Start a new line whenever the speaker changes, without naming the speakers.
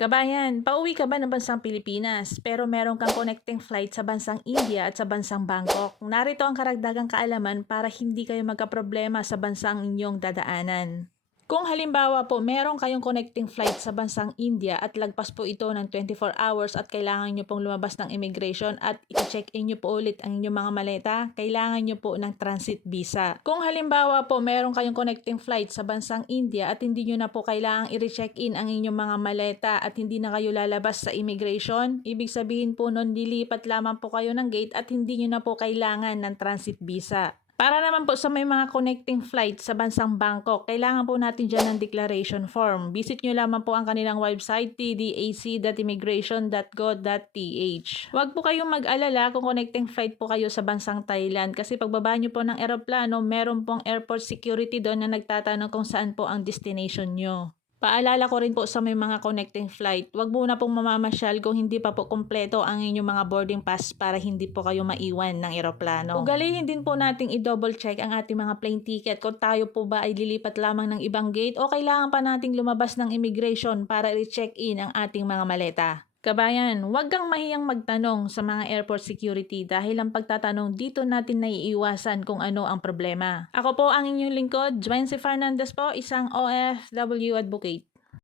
Kabayan, pauwi ka ba ng bansang Pilipinas pero meron kang connecting flight sa bansang India at sa bansang Bangkok? Narito ang karagdagang kaalaman para hindi kayo magkaproblema sa bansang inyong dadaanan. Kung halimbawa po meron kayong connecting flight sa bansang India at lagpas po ito ng 24 hours at kailangan nyo pong lumabas ng immigration at i-check-in nyo po ulit ang inyong mga maleta, kailangan nyo po ng transit visa. Kung halimbawa po meron kayong connecting flight sa bansang India at hindi nyo na po kailangang i-check-in ang inyong mga maleta at hindi na kayo lalabas sa immigration, ibig sabihin po nun dilipat lamang po kayo ng gate at hindi nyo na po kailangan ng transit visa. Para naman po sa may mga connecting flight sa bansang Bangkok, kailangan po natin dyan ng declaration form. Visit nyo lamang po ang kanilang website tdac.immigration.go.th. Huwag po kayong mag-alala kung connecting flight po kayo sa bansang Thailand kasi pagbaba nyo po ng eroplano, meron pong airport security doon na nagtatanong kung saan po ang destination nyo. Paalala ko rin po sa may mga connecting flight, wag muna pong mamamasyal kung hindi pa po kumpleto ang inyong mga boarding pass para hindi po kayo maiwan ng eroplano. Ugalihin din po nating i-double check ang ating mga plane ticket kung tayo po ba ay lilipat lamang ng ibang gate o kailangan pa nating lumabas ng immigration para i-check in ang ating mga maleta. Kabayan, huwag kang mahiyang magtanong sa mga airport security dahil ang pagtatanong dito natin naiiwasan kung ano ang problema. Ako po ang inyong lingkod, Joancy Fernandez po, isang OFW advocate.